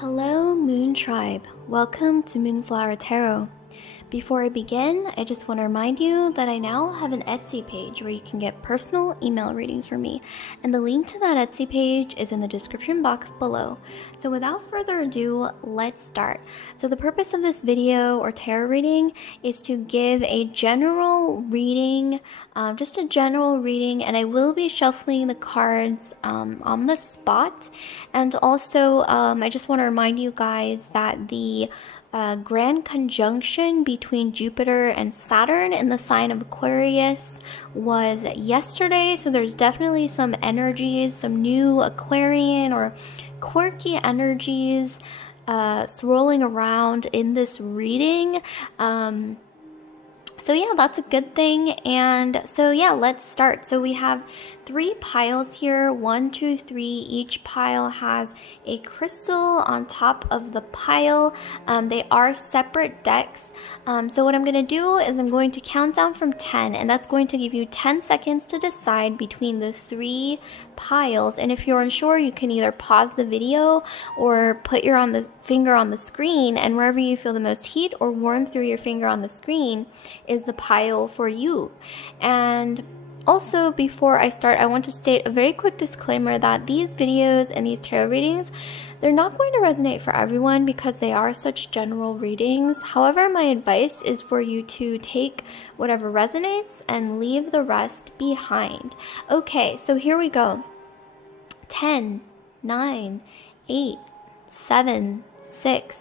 Hello Moon Tribe, welcome to Moonflower Tarot. Before I begin, I just want to remind you that I now have an Etsy page where you can get personal email readings from me, and the link to that Etsy page is in the description box below. So without further ado, let's start. So the purpose of this video or tarot reading is to give a general reading, just a general reading, and I will be shuffling the cards on the spot. And also, I just want to remind you guys that the grand conjunction between Jupiter and Saturn in the sign of Aquarius was yesterday, so there's definitely some energies, some new Aquarian or quirky energies swirling around in this reading. So yeah, that's a good thing. And so yeah, let's start. So we have 3 piles here, 1, 2, 3. Each pile has a crystal on top of the pile. They are separate decks. So what I'm going to do is I'm going to count down from 10, and that's going to give you 10 seconds to decide between the 3 piles. And if you're unsure, you can either pause the video or put your finger on the screen, and wherever you feel the most heat or warmth through your finger on the screen is the pile for you. And also, before I start, I want to state a very quick disclaimer that these videos and these tarot readings, they're not going to resonate for everyone because they are such general readings. However, my advice is for you to take whatever resonates and leave the rest behind. Okay, so here we go. 10, 9, 8, 7, 6,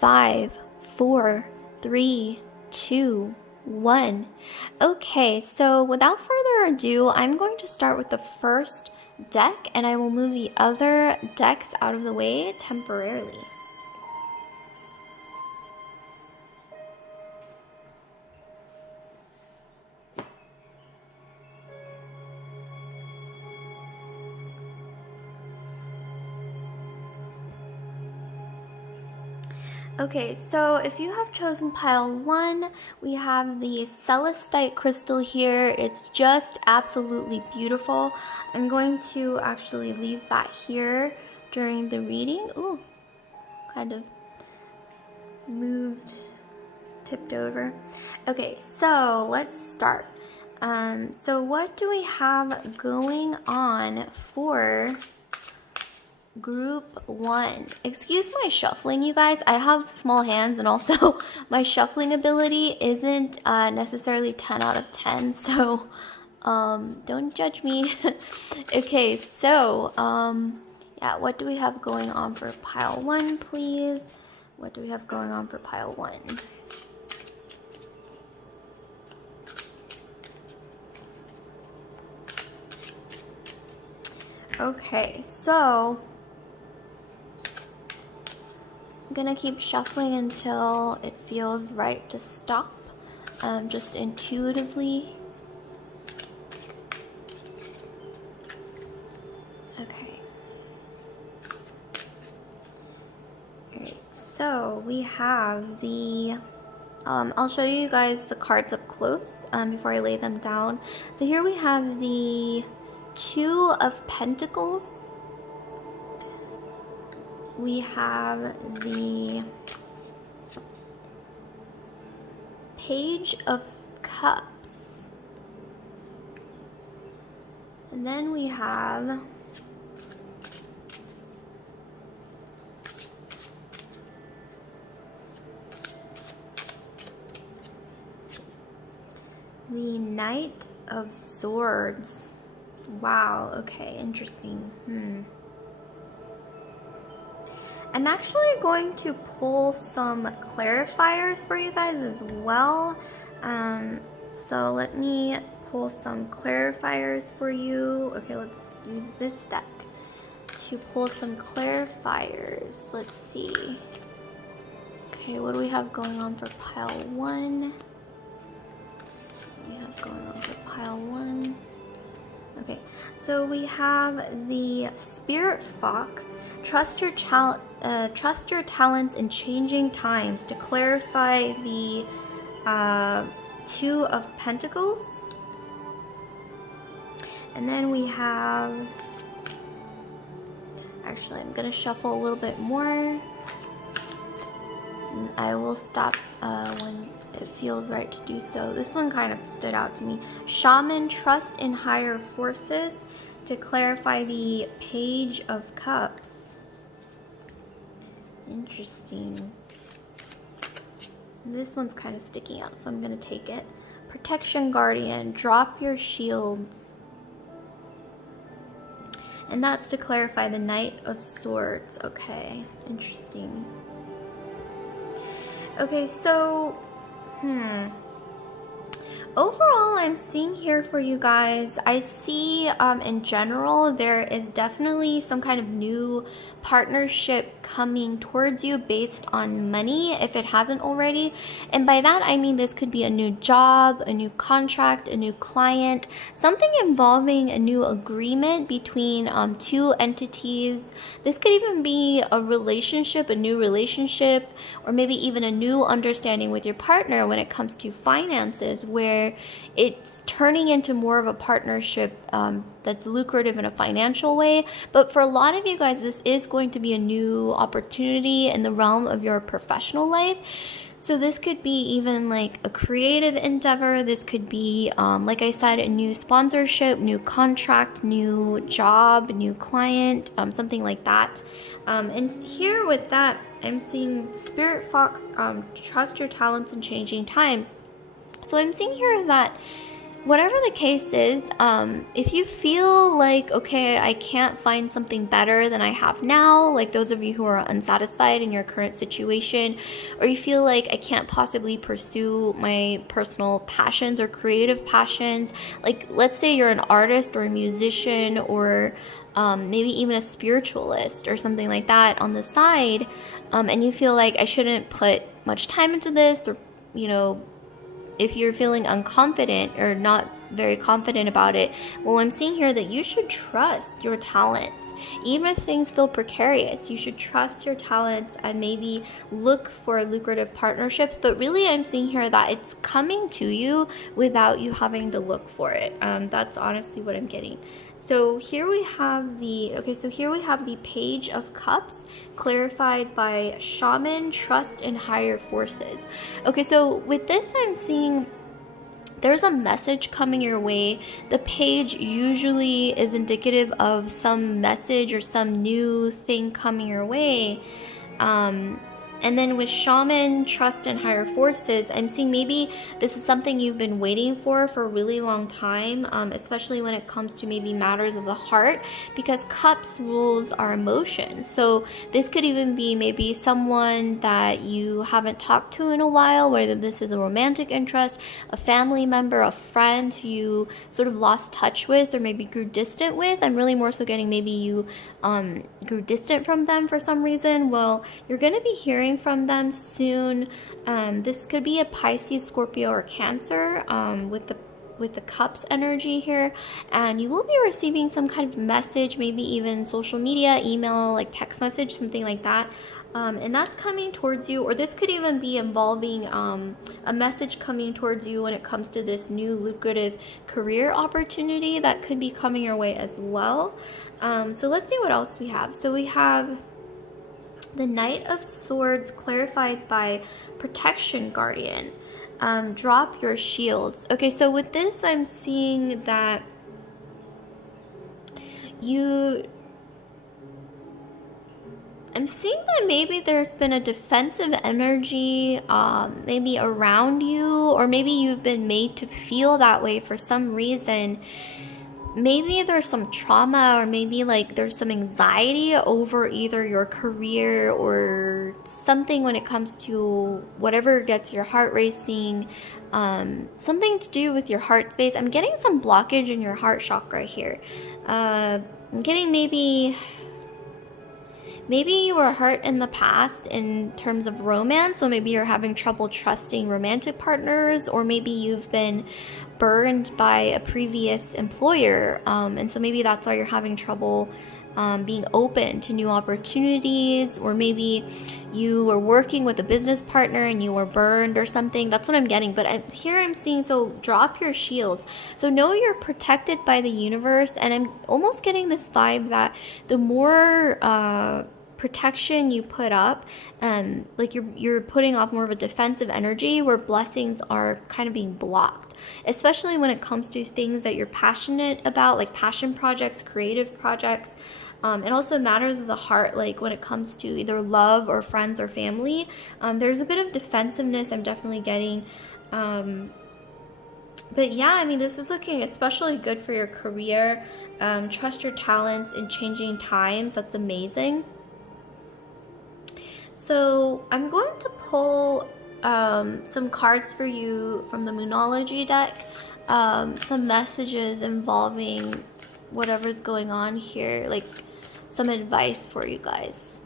5, 4, 3, 2, 1. Okay, so without further ado, I'm going to start with the first deck, and I will move the other decks out of the way temporarily. Okay, so if you have chosen pile 1, we have the celestite crystal here. It's just absolutely beautiful. I'm going to actually leave that here during the reading. Ooh, kind of moved, tipped over. Okay, so let's start. So what do we have going on for Group 1? Excuse my shuffling, you guys. I have small hands, and also my shuffling ability isn't necessarily 10 out of 10, so don't judge me. Okay, so yeah, what do we have going on for pile 1, please? What do we have going on for pile 1? Okay, so I'm gonna keep shuffling until it feels right to stop, just intuitively. Okay. Alright, so we have the, I'll show you guys the cards up close before I lay them down. So here we have the 2 of Pentacles. We have the Page of Cups, and then we have the Knight of Swords. Wow, okay, interesting. I'm actually going to pull some clarifiers for you guys as well. So let me pull some clarifiers for you. Okay, let's use this deck to pull some clarifiers. Let's see. Okay, what do we have going on for pile 1? Okay, so we have the Spirit Fox. Trust your talents in changing times, to clarify the 2 of Pentacles. And then we have Actually, I'm gonna shuffle a little bit more. And I will stop when it feels right to do so. This one kind of stood out to me. Shaman, trust in higher forces, to clarify the Page of Cups. Interesting. This one's kind of sticking out, so I'm gonna take it. Protection, Guardian, drop your shields. And that's to clarify the Knight of Swords. Okay, interesting. Okay, so, overall, I'm seeing here for you guys, I see in general, there is definitely some kind of new partnership coming towards you based on money, if it hasn't already. And by that, I mean this could be a new job, a new contract, a new client, something involving a new agreement between two entities. This could even be a relationship, a new relationship, or maybe even a new understanding with your partner when it comes to finances, where it's turning into more of a partnership that's lucrative in a financial way. But for a lot of you guys, this is going to be a new opportunity in the realm of your professional life. So this could be even like a creative endeavor. This could be, like I said, a new sponsorship, new contract, new job, new client, something like that. And here with that, I'm seeing Spirit Fox, trust your talents in changing times. So I'm seeing here that whatever the case is, if you feel like, okay, I can't find something better than I have now, like those of you who are unsatisfied in your current situation, or you feel like I can't possibly pursue my personal passions or creative passions, like let's say you're an artist or a musician or maybe even a spiritualist or something like that on the side, and you feel like I shouldn't put much time into this, or, you know, if you're feeling unconfident or not very confident about it, well, I'm seeing here that you should trust your talents. Even if things feel precarious, you should trust your talents and maybe look for lucrative partnerships. But really, I'm seeing here that it's coming to you without you having to look for it. That's honestly what I'm getting. So here we have the Page of Cups, clarified by Shaman, trust in higher forces. Okay, so with this, I'm seeing there's a message coming your way. The page usually is indicative of some message or some new thing coming your way. And then with Shaman, trust in higher forces, I'm seeing maybe this is something you've been waiting for a really long time, especially when it comes to maybe matters of the heart, because cups rules our emotions. So this could even be maybe someone that you haven't talked to in a while, whether this is a romantic interest, a family member, a friend who you sort of lost touch with or maybe grew distant with. I'm really more so getting maybe you grew distant from them for some reason. Well, you're going to be hearing from them soon. This could be a Pisces, Scorpio, or Cancer with the cups energy here, and you will be receiving some kind of message, maybe even social media, email, like text message, something like that, and that's coming towards you. Or this could even be involving a message coming towards you when it comes to this new lucrative career opportunity that could be coming your way as well. So let's see what else we have. So we have the Knight of Swords, clarified by Protection, Guardian. Drop your shields. Okay, so with this, I'm seeing that I'm seeing that maybe there's been a defensive energy maybe around you, or maybe you've been made to feel that way for some reason. Maybe there's some trauma, or maybe like there's some anxiety over either your career or something when it comes to whatever gets your heart racing, something to do with your heart space. I'm getting some blockage in your heart chakra here. I'm getting maybe you were hurt in the past in terms of romance, so maybe you're having trouble trusting romantic partners, or maybe you've been burned by a previous employer, and so maybe that's why you're having trouble being open to new opportunities, or maybe you were working with a business partner and you were burned or something. That's what I'm getting. But I'm seeing, so drop your shields. So know you're protected by the universe, and I'm almost getting this vibe that the more protection you put up, like you're putting off more of a defensive energy, where blessings are kind of being blocked, especially when it comes to things that you're passionate about, like passion projects, creative projects. It also matters of the heart, like when it comes to either love or friends or family. There's a bit of defensiveness I'm definitely getting. But yeah, I mean, this is looking especially good for your career. Trust your talents in changing times. That's amazing. So I'm going to pull some cards for you from the Moonology deck. Some messages involving whatever's going on here, like some advice for you guys.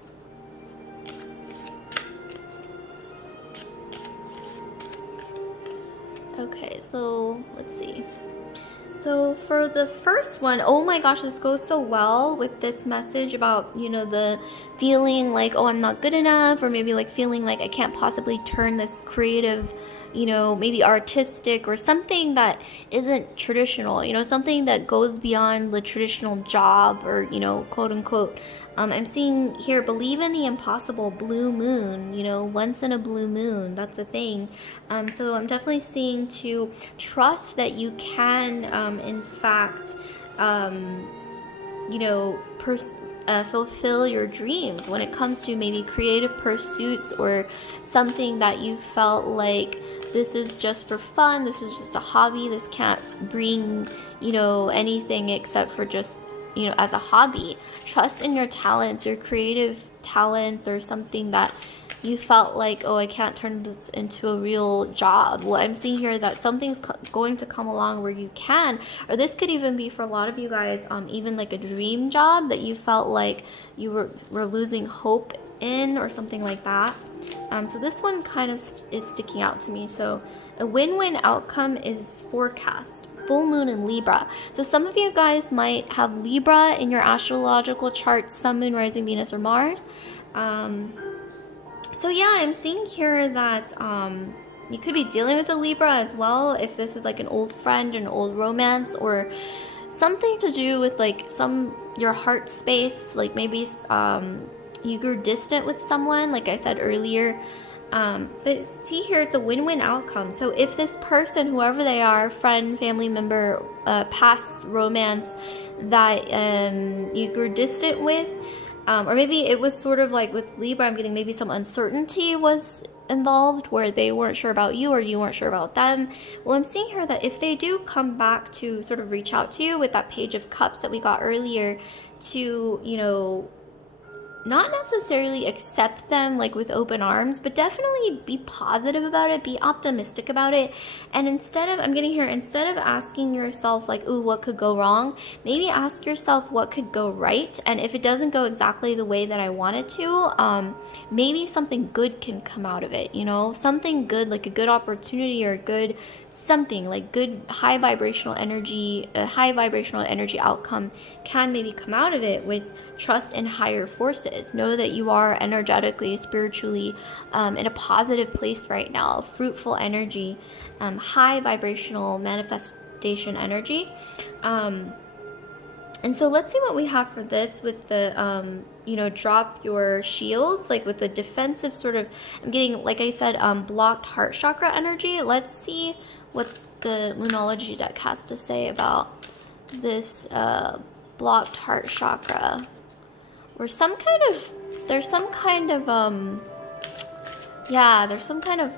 Okay, so let's see. So for the first one, oh my gosh, this goes so well with this message about, you know, the feeling like, oh, I'm not good enough, or maybe like feeling like I can't possibly turn this creative, you know, maybe artistic or something that isn't traditional, you know, something that goes beyond the traditional job, or, you know, quote unquote. I'm seeing here, believe in the impossible, blue moon, you know, once in a blue moon, that's the thing. So I'm definitely seeing to trust that you can, in fact, you know, fulfill your dreams when it comes to maybe creative pursuits, or something that you felt like this is just for fun, this is just a hobby, this can't bring, you know, anything except for just, you know, as a hobby. Trust in your talents, your creative talents, or something that you felt like, oh, I can't turn this into a real job. Well, I'm seeing here that something's going to come along where you can, or this could even be for a lot of you guys, even like a dream job that you felt like you were losing hope in, or something like that. So this one kind of is sticking out to me. So a win-win outcome is forecast. Full moon in Libra. So some of you guys might have Libra in your astrological chart, sun, moon, rising, Venus, or Mars. So yeah, I'm seeing here that you could be dealing with a Libra as well, if this is like an old friend, an old romance, or something to do with like your heart space, like maybe you grew distant with someone, like I said earlier. But see here, it's a win-win outcome. So if this person, whoever they are, friend, family member, past romance that you grew distant with, or maybe it was sort of like with Libra, I'm getting maybe some uncertainty was involved, where they weren't sure about you or you weren't sure about them. Well, I'm seeing here that if they do come back to sort of reach out to you with that Page of Cups that we got earlier, to, you know, not necessarily accept them like with open arms, but definitely be positive about it, be optimistic about it. And instead of asking yourself like, ooh, what could go wrong, maybe ask yourself what could go right. And if it doesn't go exactly the way that I want it to, maybe something good can come out of it, you know, something good, like a good opportunity, or a good something like good high vibrational energy, a high vibrational energy outcome can maybe come out of it, with trust in higher forces. Know that you are energetically, spiritually in a positive place right now, fruitful energy, high vibrational manifestation energy. And so let's see what we have for this with the, you know, drop your shields, like with the defensive sort of, I'm getting, like I said, blocked heart chakra energy. Let's see what the Moonology deck has to say about this blocked heart chakra. Or there's some kind of there's some kind of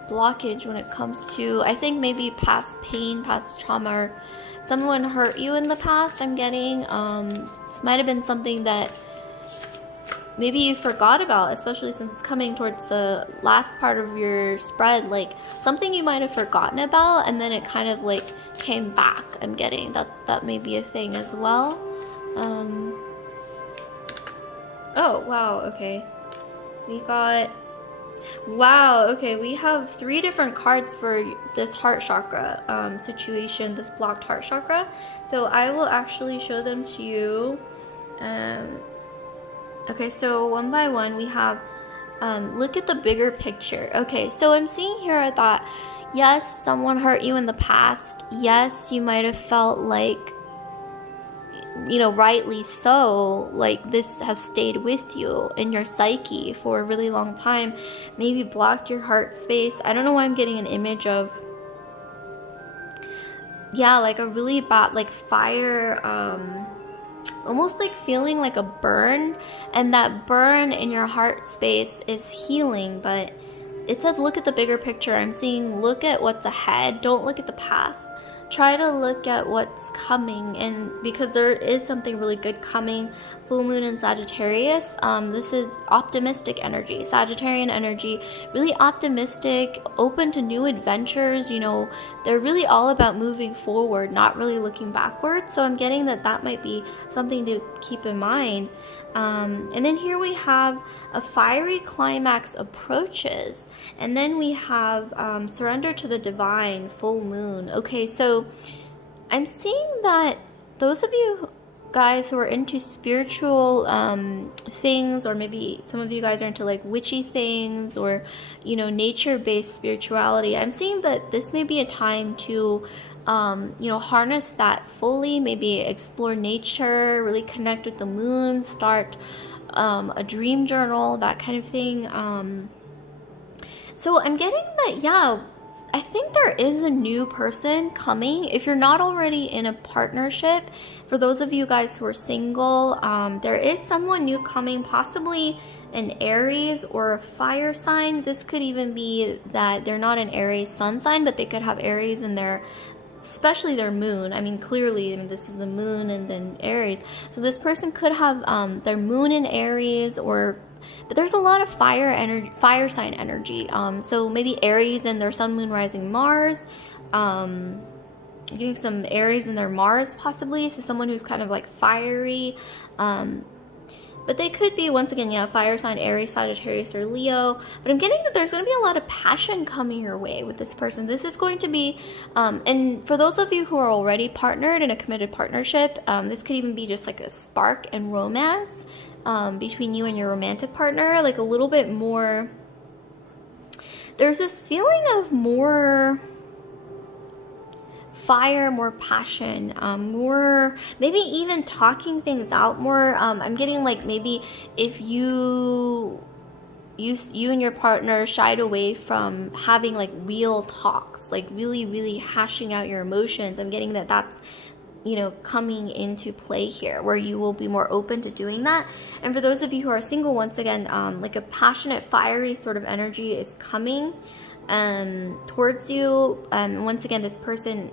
blockage when it comes to, I think maybe past pain, past trauma, or someone hurt you in the past. I'm getting this might have been something that maybe you forgot about, especially since it's coming towards the last part of your spread, like something you might have forgotten about, and then it kind of like came back. I'm getting that may be a thing as well. Oh wow, okay, we have 3 different cards for this heart chakra situation, this blocked heart chakra. So I will actually show them to you. Okay, so one by one we have look at the bigger picture. Okay, so I'm seeing here, I thought, yes, someone hurt you in the past. Yes, you might have felt like, you know, rightly so, like this has stayed with you in your psyche for a really long time, maybe blocked your heart space. I don't know why I'm getting an image of, yeah, like a really bad, like fire, almost like feeling like a burn, and that burn in your heart space is healing. But it says look at the bigger picture. I'm seeing look at what's ahead, don't look at the past. Try to look at what's coming, and because there is something really good coming. Full moon in Sagittarius, this is optimistic energy, Sagittarian energy, really optimistic, open to new adventures. You know, they're really all about moving forward, not really looking backwards. So I'm getting that that might be something to keep in mind. And then here we have a fiery climax approaches, and then we have surrender to the divine, full moon. Okay, so I'm seeing that those of you guys who are into spiritual things, or maybe some of you guys are into like witchy things, or, you know, nature-based spirituality, I'm seeing that this may be a time to you know, harness that fully, maybe explore nature, really connect with the moon, start a dream journal, that kind of thing. So I'm getting that, yeah, I think there is a new person coming. If you're not already in a partnership, for those of you guys who are single, there is someone new coming, possibly an Aries or a fire sign. This could even be that they're not an Aries sun sign, but they could have Aries in their, especially their moon. I mean, clearly, I mean, this is the moon and then Aries. So this person could have their moon in Aries, or, but there's a lot of fire energy, fire sign energy. So maybe Aries and their sun, moon, rising, Mars. Getting some Aries in their Mars possibly. So someone who's kind of like fiery. But they could be, once again, yeah, fire sign, Aries, Sagittarius, or Leo. But I'm getting that there's going to be a lot of passion coming your way with this person. This is going to be, and for those of you who are already partnered in a committed partnership, this could even be just like a spark and romance between you and your romantic partner. Like a little bit more, there's this feeling of more fire, more passion, more, maybe even talking things out more. I'm getting like maybe if you and your partner shied away from having like real talks, like really hashing out your emotions, I'm getting that that's, you know, coming into play here, where you will be more open to doing that. And for those of you who are single, once again, like a passionate, fiery sort of energy is coming towards you. Once again, this person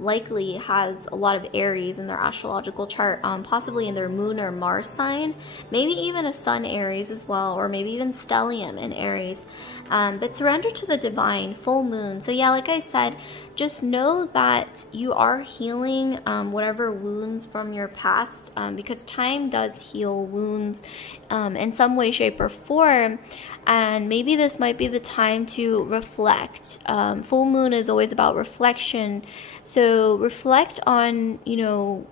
likely has a lot of Aries in their astrological chart, possibly in their moon or Mars sign, maybe even a sun Aries as well, or maybe even stellium in Aries. But surrender to the divine, full moon. So yeah, like I said, just know that you are healing whatever wounds from your past, because time does heal wounds in some way, shape, or form. And maybe this might be the time to reflect. Full moon is always about reflection. So reflect on, you know,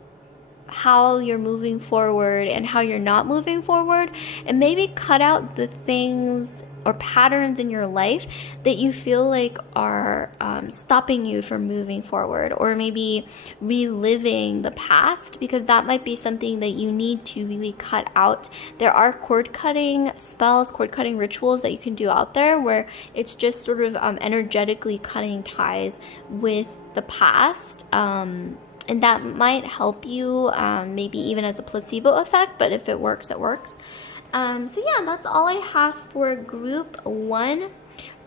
how you're moving forward and how you're not moving forward, and maybe cut out the things or patterns in your life that you feel like are stopping you from moving forward, or maybe reliving the past, because that might be something that you need to really cut out. There are cord cutting spells, cord cutting rituals that you can do out there, where it's just sort of energetically cutting ties with the past. And that might help you, maybe even as a placebo effect, but if it works, it works. So yeah, that's all I have for group 1.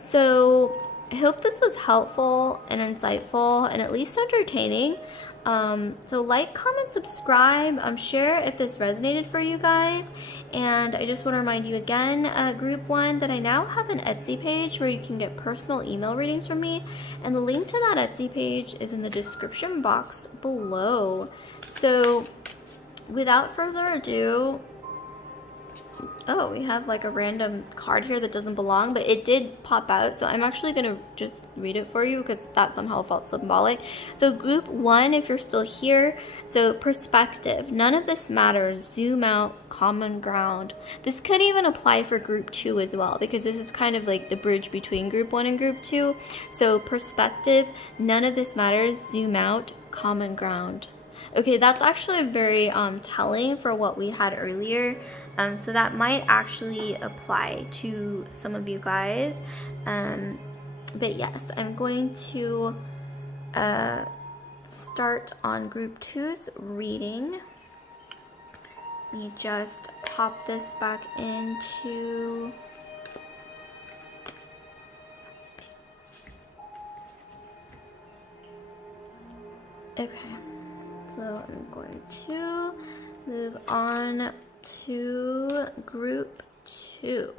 So I hope this was helpful and insightful and at least entertaining. So like, comment, subscribe, share if this resonated for you guys. And I just want to remind you again, group 1, that I now have an Etsy page where you can get personal email readings from me, and the link to that Etsy page is in the description box below. So without further ado, Oh, we have like a random card here that doesn't belong, but it did pop out. So I'm actually going to just read it for you because that somehow felt symbolic. So group 1, if you're still here, so perspective. None of this matters. Zoom out, common ground. This could even apply for group 2 as well, because this is kind of like the bridge between group 1 and group 2. So perspective, none of this matters. Zoom out, common ground. Okay, that's actually very telling for what we had earlier. So that might actually apply to some of you guys. But yes, I'm going to start on group 2's reading. Let me just pop this back into... Okay. So I'm going to move on to group 2.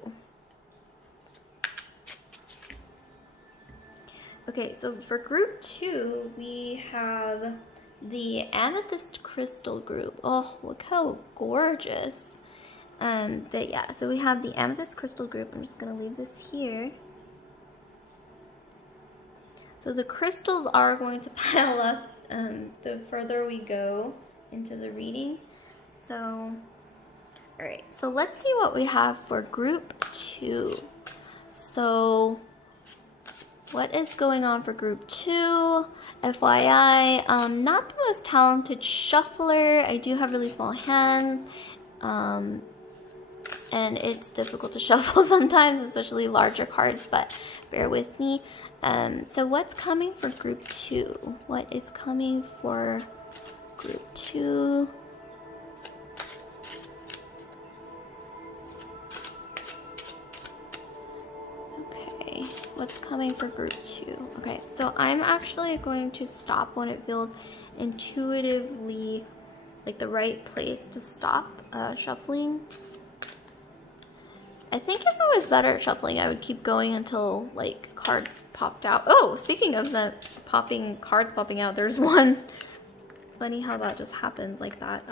Okay, so for group 2, we have the amethyst crystal group. Oh, look how gorgeous. But yeah, so we have the amethyst crystal group. I'm just gonna leave this here. So the crystals are going to pile up the further we go into the reading. So, all right, so let's see what we have for group 2. So, what is going on for group 2? FYI, not the most talented shuffler. I do have really small hands, and it's difficult to shuffle sometimes, especially larger cards, but bear with me. So what's coming for group 2? What is coming for group 2? Okay, what's coming for group 2? Okay, so I'm actually going to stop when it feels intuitively like the right place to stop shuffling. I think if I was better at shuffling, I would keep going until like cards popped out. Oh, speaking of the cards popping out, there's one. Funny how that just happens like that.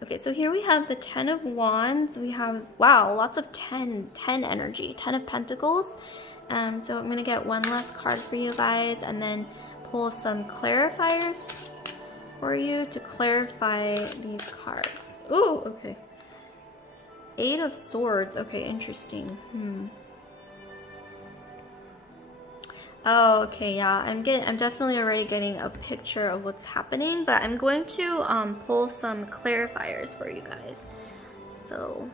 Okay, so here we have the 10 of Wands. We have, wow, lots of 10 energy, 10 of Pentacles. So I'm gonna get one last card for you guys and then pull some clarifiers for you to clarify these cards. Ooh, okay. 8 of Swords. Okay, interesting. Oh, okay, yeah. I'm definitely already getting a picture of what's happening, but I'm going to pull some clarifiers for you guys. So,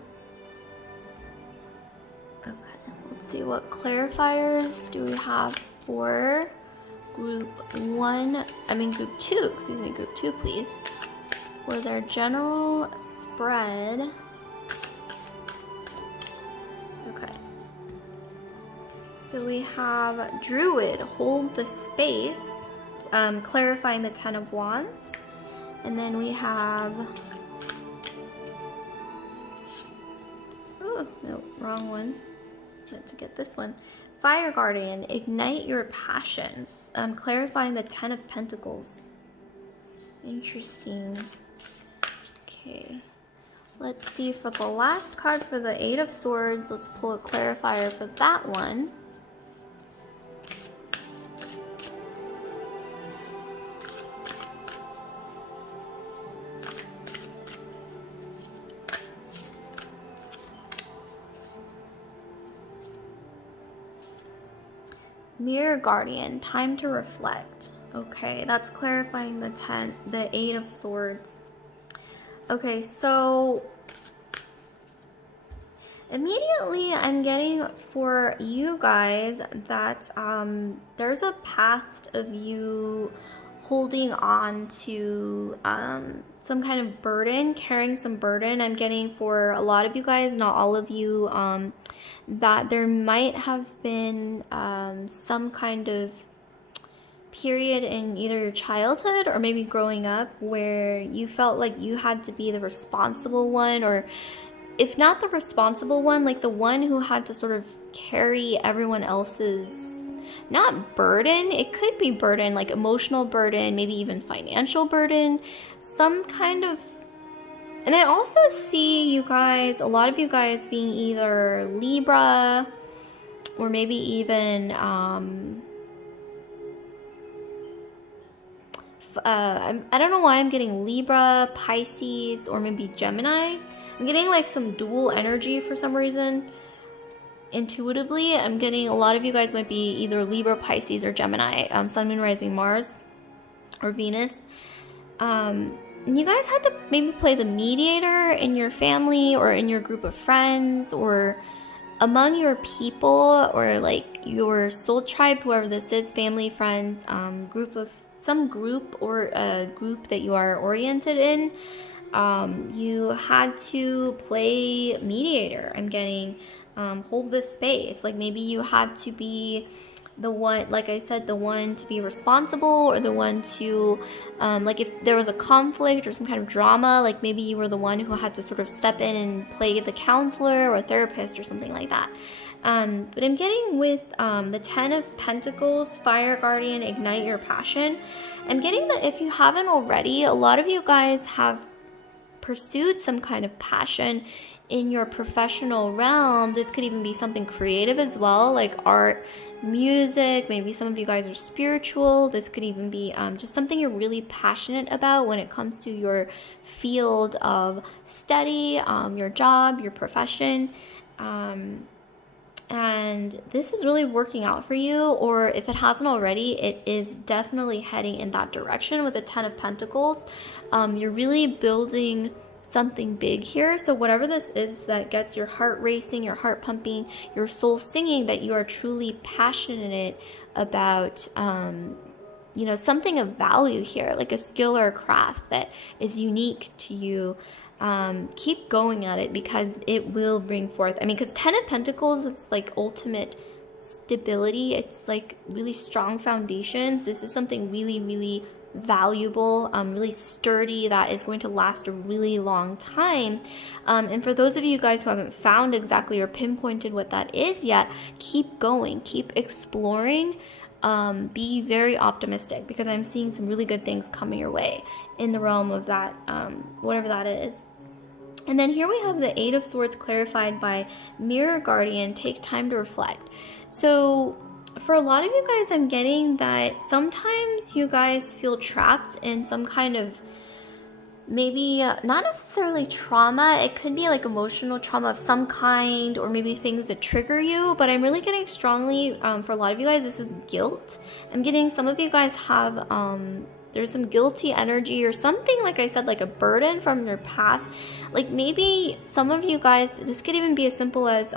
okay, let's see what clarifiers do we have for group 2, excuse me, group 2, please. For their general spread. So we have Druid, hold the space, clarifying the 10 of Wands. And then we have, oh, no, wrong one. Let's get this one. Fire Guardian, ignite your passions, clarifying the 10 of Pentacles. Interesting. Okay. Let's see for the last card for the 8 of Swords. Let's pull a clarifier for that one. Mirror Guardian, time to reflect. Okay, that's clarifying the 8 of Swords. Okay, so immediately I'm getting for you guys that there's a past of you holding on to some kind of burden, carrying some burden. I'm getting for a lot of you guys, not all of you, that there might have been some kind of period in either your childhood or maybe growing up where you felt like you had to be the responsible one, or if not the responsible one, like the one who had to sort of carry everyone else's, not burden, it could be burden, like emotional burden, maybe even financial burden, some kind of And I also see you guys, a lot of you guys being either Libra or maybe even, I don't know why I'm getting Libra, Pisces, or maybe Gemini. I'm getting like some dual energy for some reason. Intuitively, I'm getting a lot of you guys might be either Libra, Pisces, or Gemini, Sun, Moon, Rising, Mars, or Venus. And you guys had to maybe play the mediator in your family or in your group of friends or among your people or like your soul tribe, whoever this is, family, friends, some group or a group that you are oriented in. You had to play mediator. I'm getting hold this space. Like maybe you had to be the one, like I said, the one to be responsible, or the one to like if there was a conflict or some kind of drama, like maybe you were the one who had to sort of step in and play the counselor or therapist or something like that. But I'm getting with the 10 of Pentacles, Fire Guardian, ignite your passion. I'm getting that if you haven't already, a lot of you guys have pursued some kind of passion in your professional realm. This could even be something creative as well, like art, music. Maybe some of you guys are spiritual. This could even be just something you're really passionate about when it comes to your field of study, your job, your profession. And this is really working out for you, or if it hasn't already, it is definitely heading in that direction with the 10 of Pentacles. You're really building something big here. So whatever this is that gets your heart racing, your heart pumping, your soul singing, that you are truly passionate about, you know, something of value here, like a skill or a craft that is unique to you. Keep going at it because it will bring forth, I mean, because 10 of Pentacles, it's like ultimate stability. It's like really strong foundations. This is something really, really valuable, really sturdy, that is going to last a really long time. And for those of you guys who haven't found exactly or pinpointed what that is yet, keep going, keep exploring. Be very optimistic, because I'm seeing some really good things coming your way in the realm of that, whatever that is. And then here we have the 8 of Swords clarified by Mirror Guardian, take time to reflect. So for a lot of you guys, I'm getting that sometimes you guys feel trapped in some kind of, maybe not necessarily trauma. It could be like emotional trauma of some kind, or maybe things that trigger you. But I'm really getting strongly, for a lot of you guys, this is guilt. I'm getting some of you guys have, there's some guilty energy or something, like I said, like a burden from your past. Like maybe some of you guys, this could even be as simple as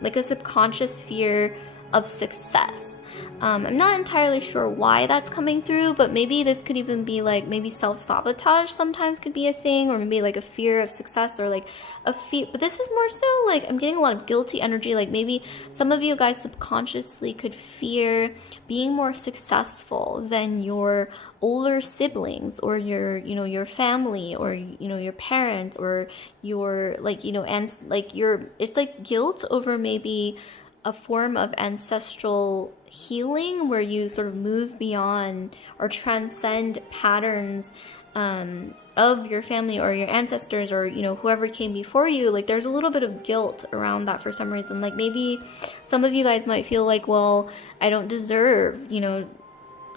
like a subconscious fear of success. I'm not entirely sure why that's coming through, but maybe this could even be like maybe self-sabotage sometimes could be a thing, or maybe like a fear of success, or like a fear. But this is more so like I'm getting a lot of guilty energy. Like maybe some of you guys subconsciously could fear being more successful than your older siblings, or your, you know, your family, or, you know, your parents, or your, like, you know, and like your, it's like guilt over maybe a form of ancestral healing where you sort of move beyond or transcend patterns of your family or your ancestors, or, you know, whoever came before you. Like there's a little bit of guilt around that for some reason. Like maybe some of you guys might feel like, well, I don't deserve, you know,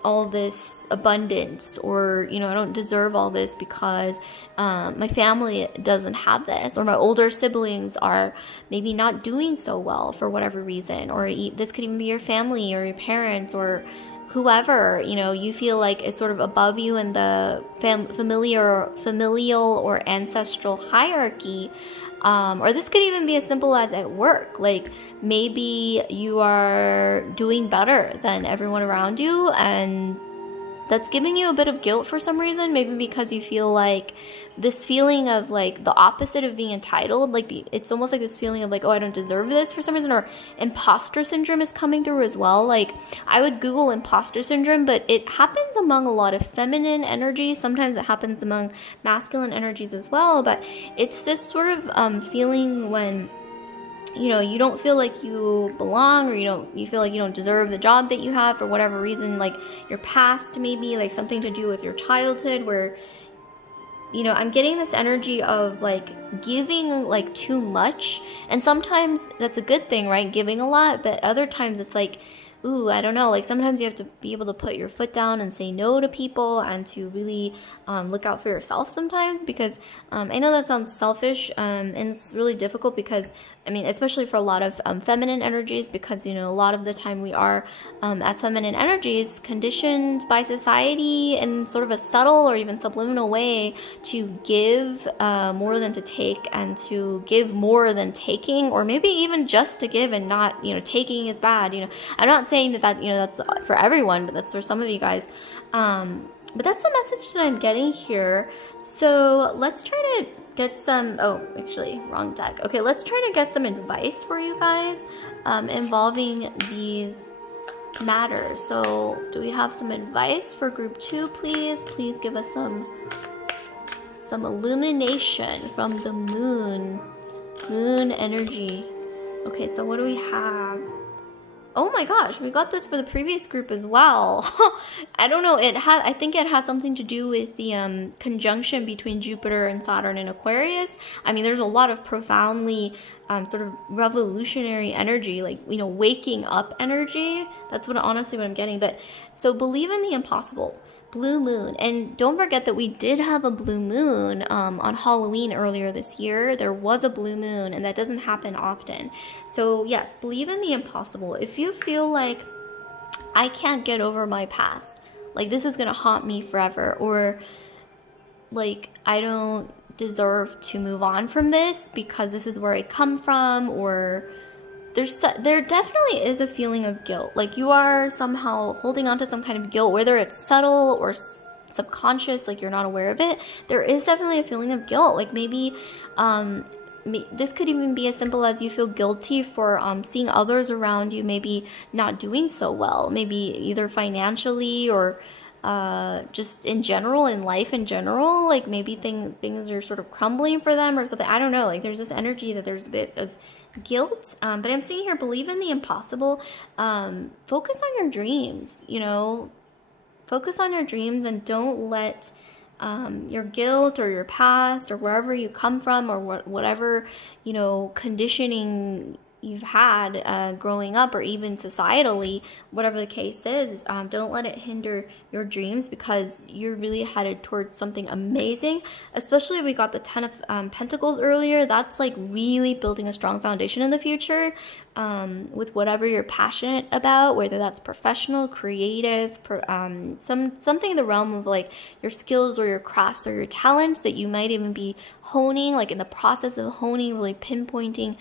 all this abundance, or, you know, I don't deserve all this because my family doesn't have this, or my older siblings are maybe not doing so well for whatever reason, or this could even be your family or your parents or whoever, you know, you feel like is sort of above you in the familial or ancestral hierarchy. Or this could even be as simple as at work. Like maybe you are doing better than everyone around you, and that's giving you a bit of guilt for some reason. Maybe because you feel like this feeling of like the opposite of being entitled. Like it's almost like this feeling of like, oh, I don't deserve this for some reason. Or imposter syndrome is coming through as well. Like I would Google imposter syndrome, but it happens among a lot of feminine energy. Sometimes it happens among masculine energies as well. But it's this sort of feeling when, you know, you don't feel like you belong, or you feel like you don't deserve the job that you have for whatever reason, like your past, maybe like something to do with your childhood, where you know, I'm getting this energy of like giving like too much, and sometimes that's a good thing, right? Giving a lot, but other times it's like, ooh, I don't know, like sometimes you have to be able to put your foot down and say no to people, and to really look out for yourself sometimes, because I know that sounds selfish, and it's really difficult because, I mean, especially for a lot of feminine energies, because, you know, a lot of the time we are, as feminine energies, conditioned by society in sort of a subtle or even subliminal way to give more than to take, and to give more than taking, or maybe even just to give and not, you know, taking is bad. You know, I'm not saying that, you know, that's for everyone, but that's for some of you guys. But that's the message that I'm getting here. So let's try to get some, oh, actually, wrong deck. Okay, let's try to get some advice for you guys involving these matters. So do we have some advice for group 2, please? Please give us some illumination from the moon energy. Okay, so what do we have? Oh my gosh, we got this for the previous group as well. I don't know, I think it has something to do with the conjunction between Jupiter and Saturn in Aquarius. I mean, there's a lot of profoundly sort of revolutionary energy, like, you know, waking up energy. That's honestly what I'm getting. But so believe in the impossible. Blue moon, and don't forget that we did have a blue moon on Halloween earlier this year. There was a blue moon, and that doesn't happen often. So yes, believe in the impossible. If you feel like, I can't get over my past, like this is gonna haunt me forever, or like I don't deserve to move on from this because this is where I come from, or there definitely is a feeling of guilt. Like you are somehow holding on to some kind of guilt, whether it's subtle or subconscious, like you're not aware of it. There is definitely a feeling of guilt. Like maybe this could even be as simple as you feel guilty for seeing others around you maybe not doing so well, maybe either financially or just in general, in life in general. Like maybe things are sort of crumbling for them or something. I don't know, like there's this energy that there's a bit of guilt, but I'm seeing here, believe in the impossible. Focus on your dreams, you know, focus on your dreams, and don't let your guilt or your past or wherever you come from, or whatever, you know, conditioning you've had growing up, or even societally, whatever the case is, don't let it hinder your dreams, because you're really headed towards something amazing. Especially we got the 10 of Pentacles earlier. That's like really building a strong foundation in the future with whatever you're passionate about, whether that's professional, creative, something in the realm of like your skills or your crafts or your talents that you might even be honing, like in the process of honing, really pinpointing,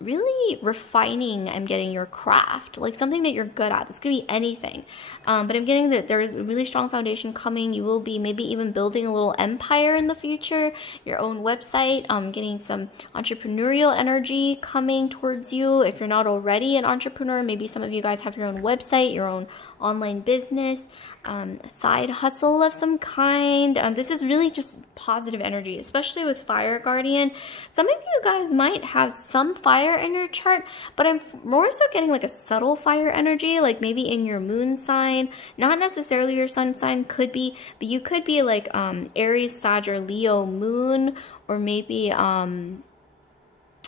really refining. I'm getting your craft, like something that you're good at. This could be anything, but I'm getting that there is a really strong foundation coming. You will be maybe even building a little empire in the future, your own website. Getting some entrepreneurial energy coming towards you. If you're not already an entrepreneur, maybe some of you guys have your own website, your own online business, a side hustle of some kind. This is really just positive energy, especially with Fire Guardian. Some of you guys might have some fire in your chart, but I'm more so getting like a subtle fire energy, like maybe in your moon sign, not necessarily your sun sign, could be, but you could be like Aries, Sag, or Leo moon, or maybe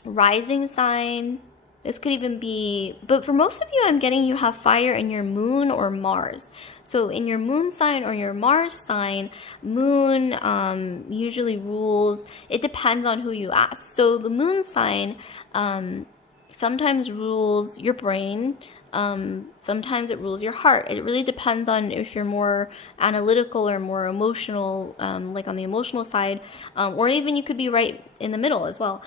rising sign. This could even be, but for most of you, I'm getting you have fire in your moon or Mars. So in your moon sign or your Mars sign, moon usually rules, it depends on who you ask. So the moon sign sometimes rules your brain, sometimes it rules your heart. It really depends on if you're more analytical or more emotional, like on the emotional side, or even you could be right in the middle as well.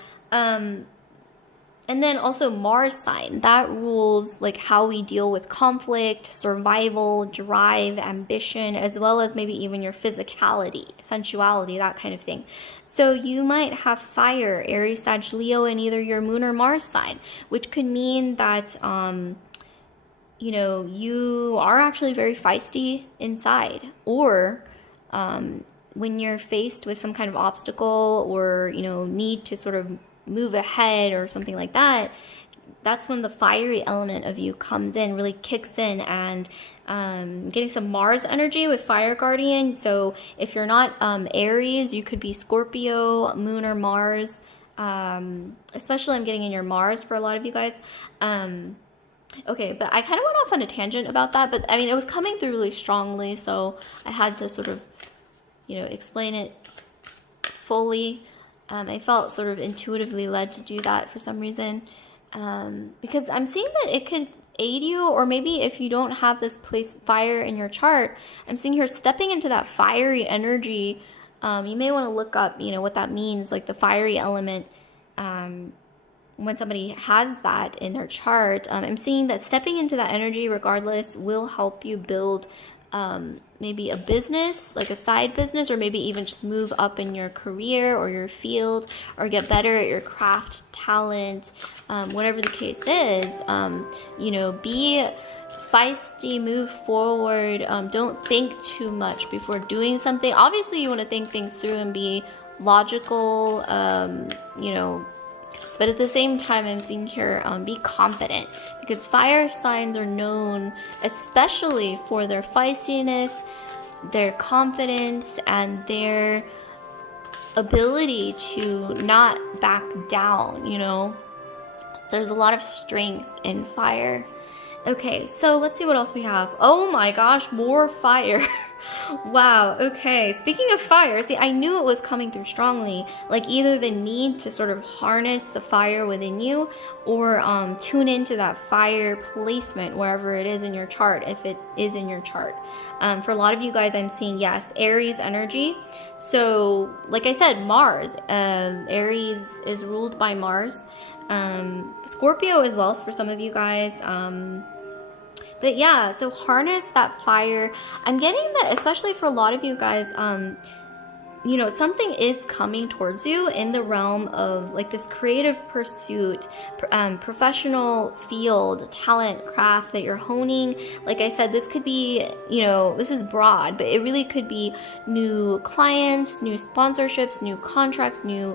And then also Mars sign, that rules like how we deal with conflict, survival, drive, ambition, as well as maybe even your physicality, sensuality, that kind of thing. So you might have fire, Aries, Sag, Leo in either your moon or Mars sign, which could mean that, you know, you are actually very feisty inside, or when you're faced with some kind of obstacle or, you know, need to sort of move ahead or something like that, that's when the fiery element of you comes in, really kicks in, and getting some Mars energy with Fire Guardian. So if you're not Aries, you could be Scorpio, Moon, or Mars. Especially I'm getting in your Mars for a lot of you guys. Okay, but I kind of went off on a tangent about that, but I mean, it was coming through really strongly, so I had to sort of, you know, explain it fully. I felt sort of intuitively led to do that for some reason, because I'm seeing that it could aid you, or maybe if you don't have this place fire in your chart, I'm seeing here stepping into that fiery energy. You may want to look up, you know, what that means, like the fiery element. When somebody has that in their chart, I'm seeing that stepping into that energy regardless will help you build maybe a business, like a side business, or maybe even just move up in your career or your field, or get better at your craft, talent, whatever the case is. You know, be feisty, move forward. Don't think too much before doing something. Obviously, you want to think things through and be logical, you know, but at the same time, I'm seeing here, be confident, because fire signs are known especially for their feistiness, their confidence, and their ability to not back down, you know. There's a lot of strength in fire. Okay, so let's see what else we have. Oh my gosh, more fire. Wow, okay. Speaking of fire, see, I knew it was coming through strongly. Like either the need to sort of harness the fire within you, or tune into that fire placement wherever it is in your chart, if it is in your chart. For a lot of you guys, I'm seeing, yes, Aries energy. So, like I said, Mars. Aries is ruled by Mars. Scorpio as well for some of you guys. But yeah, so harness that fire. I'm getting that, especially for a lot of you guys, you know, something is coming towards you in the realm of like this creative pursuit, professional field, talent, craft that you're honing. Like I said, this could be, you know, this is broad, but it really could be new clients, new sponsorships, new contracts, new,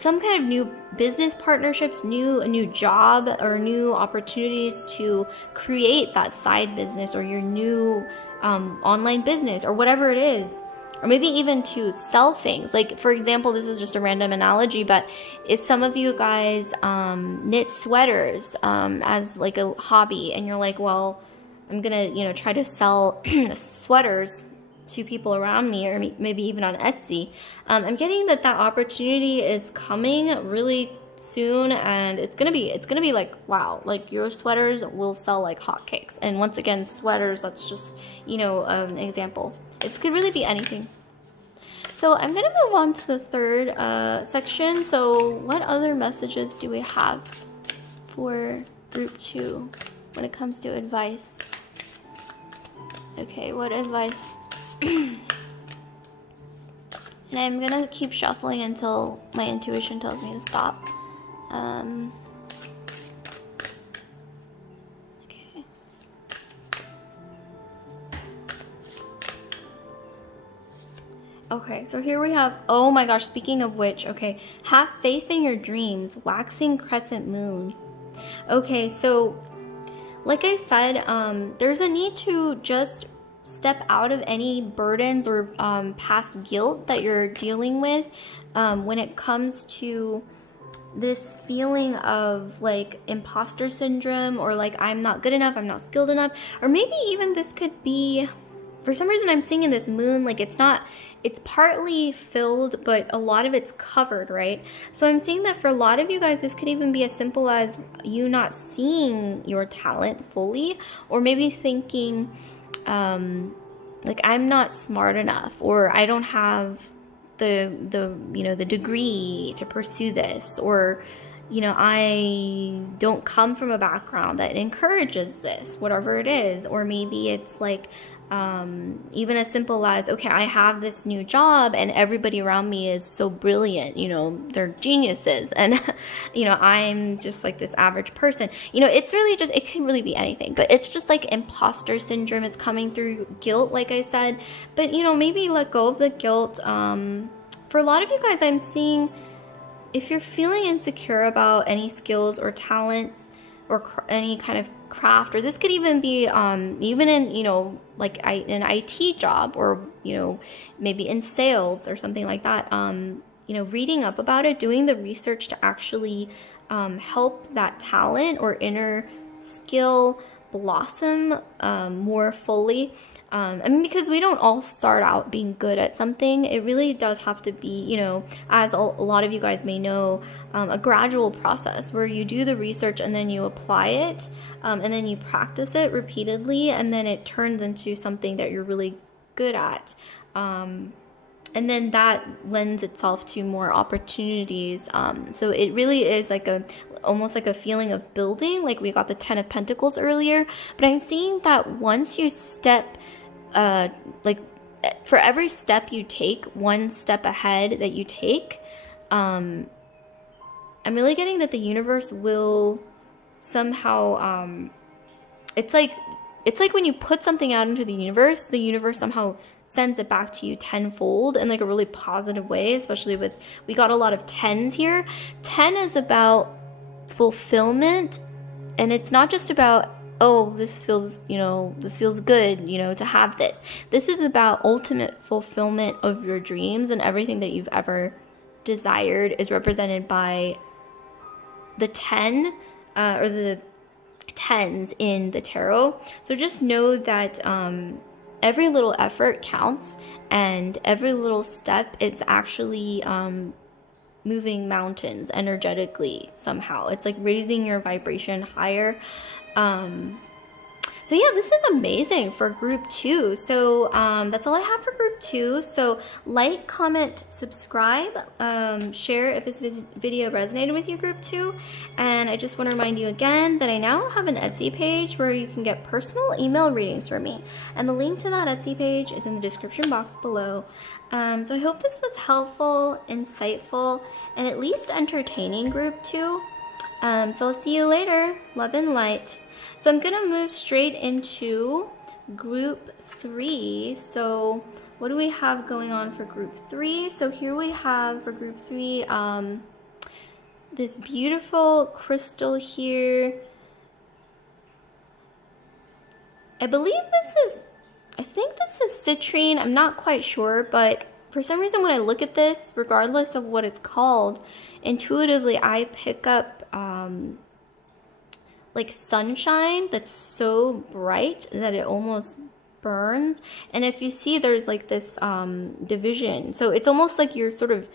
some kind of new business partnerships, a new job, or new opportunities to create that side business, or your new online business, or whatever it is. Or maybe even to sell things. Like, for example, this is just a random analogy, but if some of you guys knit sweaters as like a hobby, and you're like, well, I'm gonna, you know, try to sell sweaters to people around me, or maybe even on Etsy. I'm getting that opportunity is coming really soon, and it's gonna be like, wow, like your sweaters will sell like hotcakes. And once again, sweaters, that's just, you know, an example. It could really be anything. So I'm gonna move on to the third section. So what other messages do we have for group 2 when it comes to advice? Okay, what advice? And I'm gonna keep shuffling until my intuition tells me to stop. Okay. Okay, so here we have, oh my gosh, speaking of which, okay, have faith in your dreams, waxing crescent moon. Okay, so like I said, there's a need to just step out of any burdens or past guilt that you're dealing with when it comes to this feeling of like imposter syndrome, or like I'm not good enough, I'm not skilled enough. Or maybe even this could be, for some reason I'm seeing in this moon, like it's partly filled, but a lot of it's covered, right? So I'm seeing that for a lot of you guys, this could even be as simple as you not seeing your talent fully, or maybe thinking, like I'm not smart enough, or I don't have the you know, the degree to pursue this, or you know, I don't come from a background that encourages this, whatever it is. Or maybe it's like even as simple as, okay, I have this new job and everybody around me is so brilliant, you know, they're geniuses, and you know, I'm just like this average person. You know, it's really just, it can really be anything, but it's just like imposter syndrome is coming through, guilt, like I said. But you know, maybe let go of the guilt. For a lot of you guys, I'm seeing if you're feeling insecure about any skills or talents or any kind of craft, or this could even be even in, you know, like an IT job, or, you know, maybe in sales or something like that, you know, reading up about it, doing the research to actually help that talent or inner skill blossom more fully. I mean, because we don't all start out being good at something. It really does have to be, you know, as a lot of you guys may know, a gradual process where you do the research and then you apply it, and then you practice it repeatedly, and then it turns into something that you're really good at. And then that lends itself to more opportunities. So it really is like almost like a feeling of building, like we got the 10 of Pentacles earlier. But I'm seeing that once you step, like for every step you take, one step ahead that you take, I'm really getting that the universe will somehow, it's like when you put something out into the universe somehow sends it back to you tenfold in like a really positive way, especially with, we got a lot of 10s here. 10 is about fulfillment, and it's not just about, oh, this feels, you know, this feels good, you know, to have this. This is about ultimate fulfillment of your dreams, and everything that you've ever desired is represented by the 10, or the 10s in the tarot. So just know that every little effort counts, and every little step, it's actually moving mountains energetically somehow. It's like raising your vibration higher. So yeah, this is amazing for group 2. So that's all I have for group 2. So like, comment, subscribe, share if this video resonated with you, group 2. And I just want to remind you again that I now have an Etsy page where you can get personal email readings from me. And the link to that Etsy page is in the description box below. So I hope this was helpful, insightful, and at least entertaining, group 2. So I'll see you later. Love and light. So I'm gonna move straight into group 3. So what do we have going on for group 3? So here we have for group 3 this beautiful crystal here. I think this is citrine. I'm not quite sure, but for some reason when I look at this, regardless of what it's called, intuitively I pick up like sunshine that's so bright that it almost burns. And if you see, there's like this division, so it's almost like you're sort of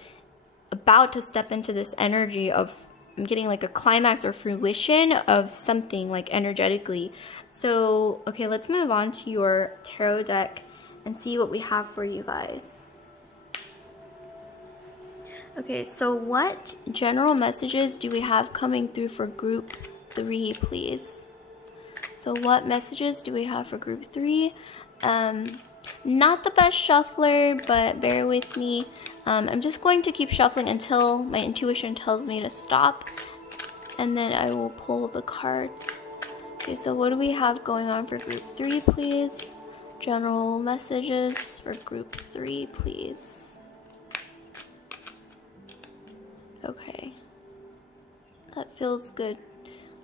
about to step into this energy of, I'm getting like a climax or fruition of something, like energetically. So okay, let's move on to your tarot deck and see what we have for you guys. Okay, so what general messages do we have coming through for group 3, please? So what messages do we have for group 3? Not the best shuffler, but bear with me. I'm just going to keep shuffling until my intuition tells me to stop, and then I will pull the cards. Okay, so what do we have going on for group 3, please? General messages for group 3, please. Okay, that feels good.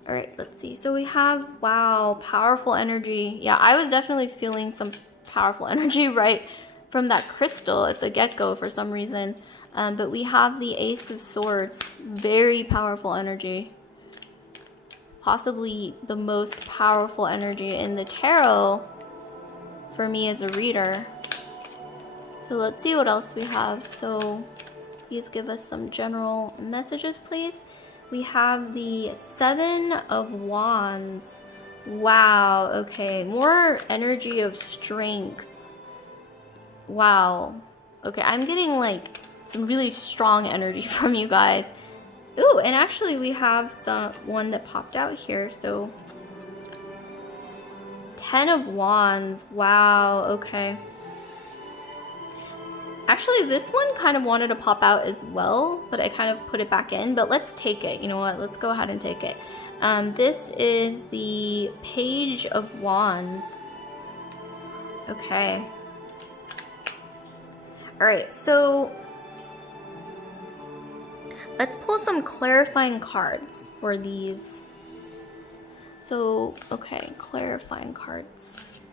All right, let's see. So we have, wow, powerful energy. Yeah, I was definitely feeling some powerful energy right from that crystal at the get-go for some reason. But we have the Ace of Swords, very powerful energy. Possibly the most powerful energy in the tarot for me as a reader. So let's see what else we have. So please give us some general messages, please. We have the 7 of Wands. Wow, okay, more energy of strength. Wow. Okay, I'm getting like some really strong energy from you guys. Ooh, and actually we have one that popped out here. So 10 of Wands. Wow, okay. Actually, this one kind of wanted to pop out as well, but I kind of put it back in. But let's take it. You know what? Let's go ahead and take it. This is the Page of Wands. Okay. All right. So let's pull some clarifying cards for these. So, okay, clarifying cards.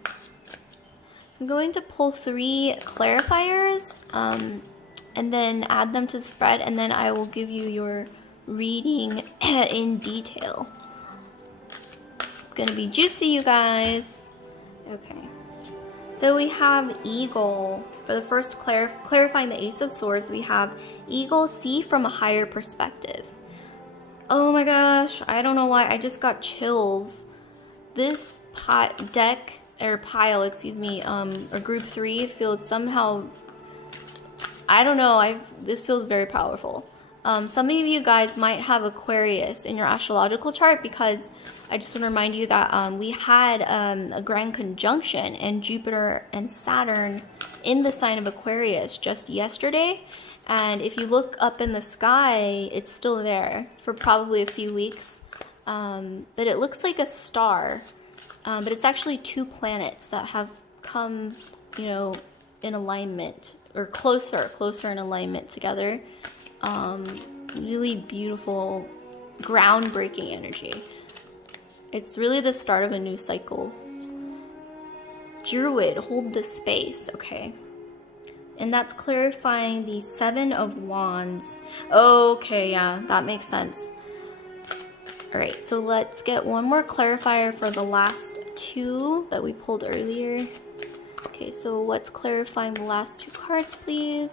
So I'm going to pull 3 clarifiers and then add them to the spread, and then I will give you your reading in detail. It's gonna be juicy, you guys. Okay. So we have Eagle. For the first clarifying the Ace of Swords, we have Eagle, see from a higher perspective. Oh my gosh, I don't know why, I just got chills. This deck, or pile, excuse me, or group 3 feels somehow, I don't know, this feels very powerful. Some of you guys might have Aquarius in your astrological chart, because I just want to remind you that we had a grand conjunction in Jupiter and Saturn in the sign of Aquarius just yesterday. And if you look up in the sky, it's still there for probably a few weeks. But it looks like a star. But it's actually 2 planets that have come, you know, in alignment, or closer in alignment together. Really beautiful, groundbreaking energy. It's really the start of a new cycle. Druid, hold the space. Okay. And that's clarifying the 7 of Wands. Okay, yeah, that makes sense. Alright, so let's get one more clarifier for the last 2 that we pulled earlier. Okay, so what's clarifying the last 2 cards, please?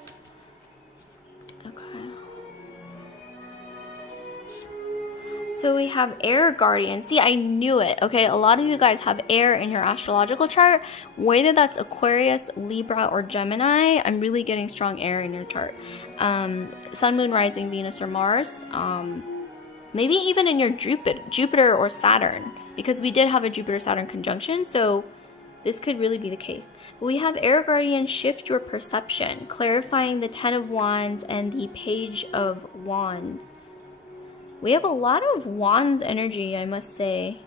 Okay. So we have Air Guardian. See, I knew it. Okay, a lot of you guys have air in your astrological chart. Whether that's Aquarius, Libra, or Gemini, I'm really getting strong air in your chart. Sun, Moon, Rising, Venus, or Mars. Maybe even in your Jupiter or Saturn, because we did have a Jupiter-Saturn conjunction, so this could really be the case. But we have Air Guardian, shift your perception, clarifying the 10 of Wands and the Page of Wands. We have a lot of Wands energy, I must say.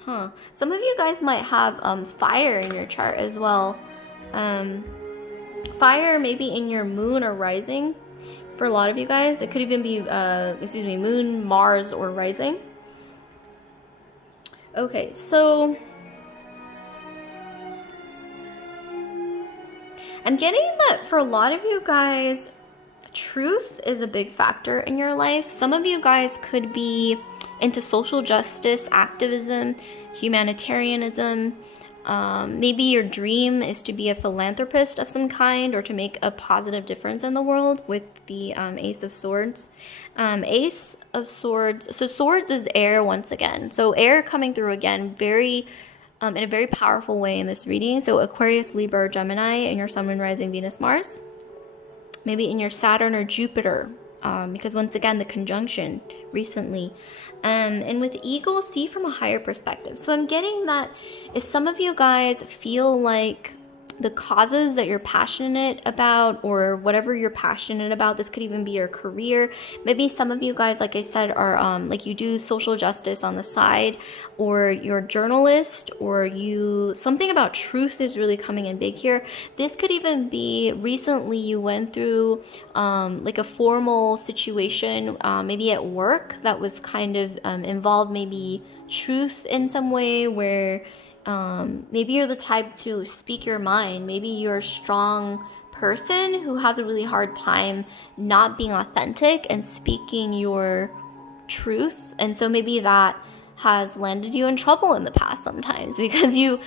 Huh. Some of you guys might have fire in your chart as well. Fire maybe in your moon or rising. For a lot of you guys, it could even be, excuse me, moon, Mars, or rising. Okay, so I'm getting that for a lot of you guys, truth is a big factor in your life. Some of you guys could be into social justice, activism, humanitarianism. Maybe your dream is to be a philanthropist of some kind, or to make a positive difference in the world with the Ace of Swords. Ace of Swords, so swords is air once again. So air coming through again, very in a very powerful way in this reading. So Aquarius, Libra, or Gemini in your Sun, Moon, Rising, Venus, Mars. Maybe in your Saturn or Jupiter, because once again, the conjunction recently. And with Eagle, see from a higher perspective. So I'm getting that if some of you guys feel like the causes that you're passionate about, or whatever you're passionate about, this could even be your career. Maybe some of you guys, like I said, are like you do social justice on the side, or you're a journalist, or you, something about truth is really coming in big here. This could even be recently you went through like a formal situation, maybe at work, that was kind of involved maybe truth in some way, where maybe you're the type to speak your mind. Maybe you're a strong person who has a really hard time not being authentic and speaking your truth. And so maybe that has landed you in trouble in the past sometimes, because you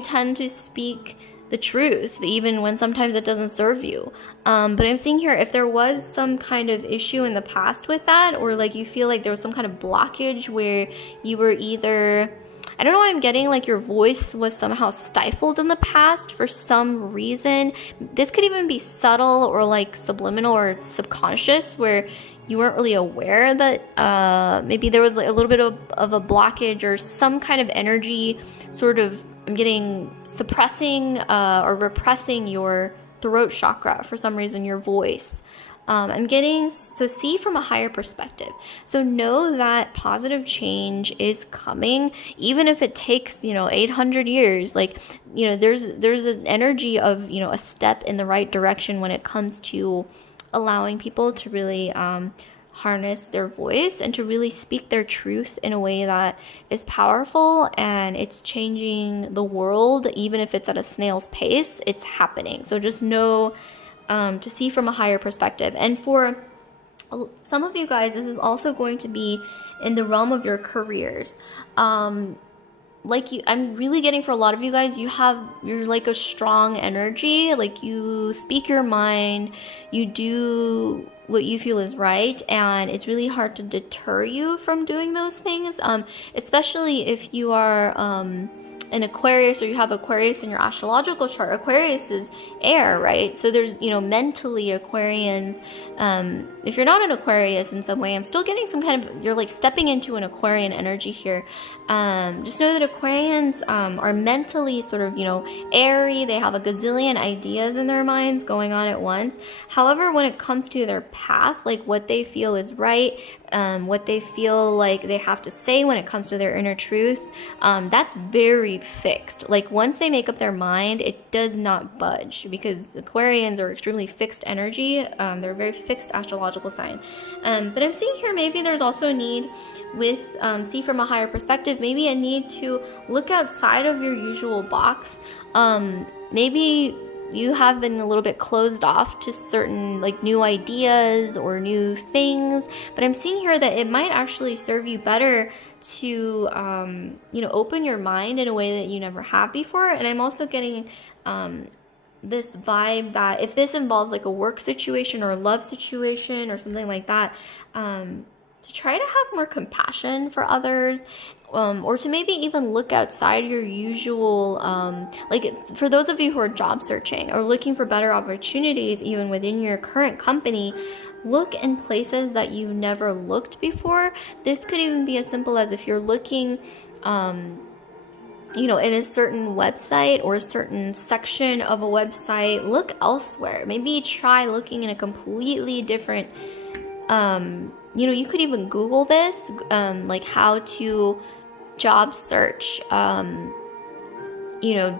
tend to speak the truth even when sometimes it doesn't serve you. But I'm seeing here, if there was some kind of issue in the past with that, or like you feel like there was some kind of blockage where you were either, I don't know why I'm getting like your voice was somehow stifled in the past for some reason. This could even be subtle or like subliminal or subconscious, where you weren't really aware that maybe there was like a little bit of a blockage or some kind of energy sort of, I'm getting suppressing or repressing your throat chakra for some reason, your voice. I'm getting, so see from a higher perspective. So know that positive change is coming, even if it takes, 800 years. Like, there's an energy of, a step in the right direction when it comes to allowing people to really harness their voice and to really speak their truth in a way that is powerful, and it's changing the world. Even if it's at a snail's pace, it's happening. So just know to see from a higher perspective. And for some of you guys, this is also going to be in the realm of your careers. I'm really getting, for a lot of you guys, you're like a strong energy. Like, you speak your mind, you do what you feel is right, and it's really hard to deter you from doing those things, especially if you are an Aquarius, or you have Aquarius in your astrological chart. Aquarius is air, right? So there's, mentally Aquarians. If you're not an Aquarius in some way, I'm still getting some kind of, you're like stepping into an Aquarian energy here. Just know that Aquarians are mentally sort of, airy. They have a gazillion ideas in their minds going on at once. However, when it comes to their path, like what they feel is right, what they feel like they have to say when it comes to their inner truth, that's very fixed. Like, once they make up their mind, it does not budge, because Aquarians are extremely fixed energy. They're a very fixed astrological sign. But I'm seeing here, maybe there's also a need with, see from a higher perspective, maybe a need to look outside of your usual box. Maybe you have been a little bit closed off to certain like new ideas or new things, but I'm seeing here that it might actually serve you better to open your mind in a way that you never have before. And I'm also getting this vibe that if this involves like a work situation or a love situation or something like that, to try to have more compassion for others, or to maybe even look outside your usual, like for those of you who are job searching or looking for better opportunities even within your current company, look in places that you've never looked before. This could even be as simple as if you're looking in a certain website or a certain section of a website, look elsewhere. Maybe try looking in a completely different, you could even Google this, like how to job search,